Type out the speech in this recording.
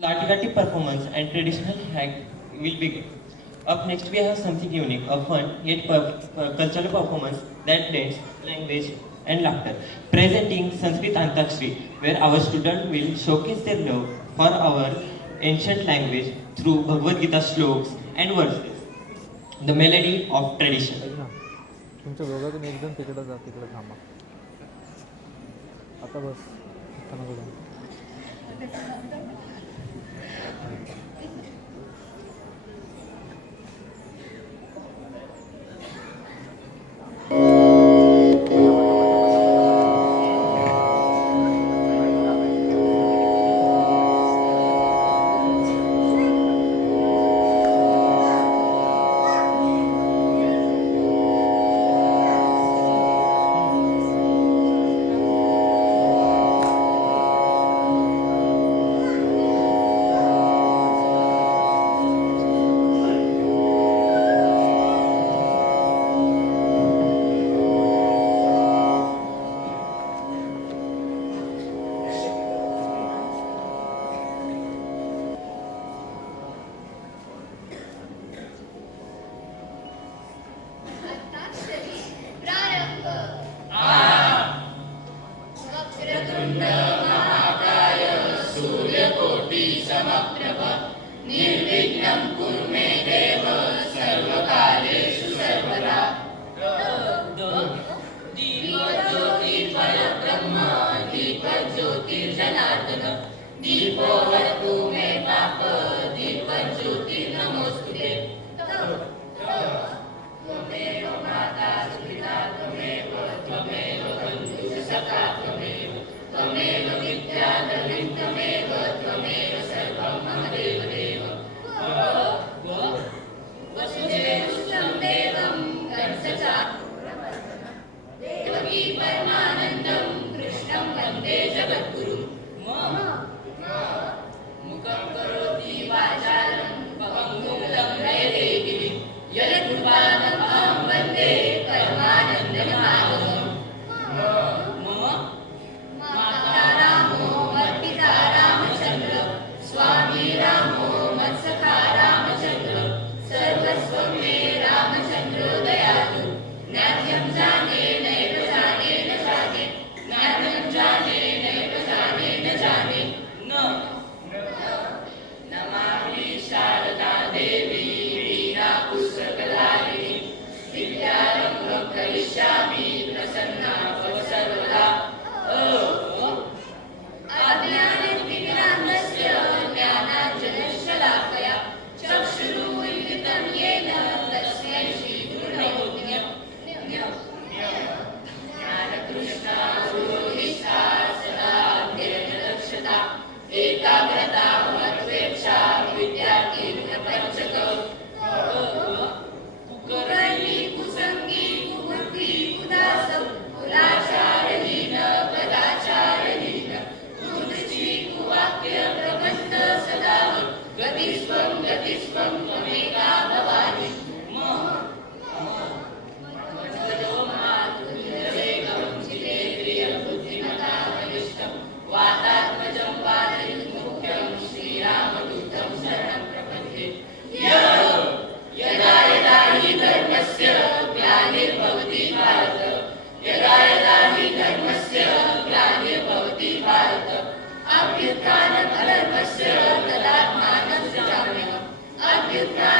Latigati performance and traditional hack will begin. Up next, we have something unique, a fun yet cultural performance that blends language and laughter. Presenting Sanskrit Antakshri, where our students will showcase their love for our ancient language through Bhagavad Gita slokas and verses. The melody of tradition. तुमच्या दोघातून एकदम तिकडं जा, तिकडं थांबा. आता बस. अभ्युत्थानम् अधर्मस्य तदात्मानं सृजाम्यहम्. अभ्युत्थानम्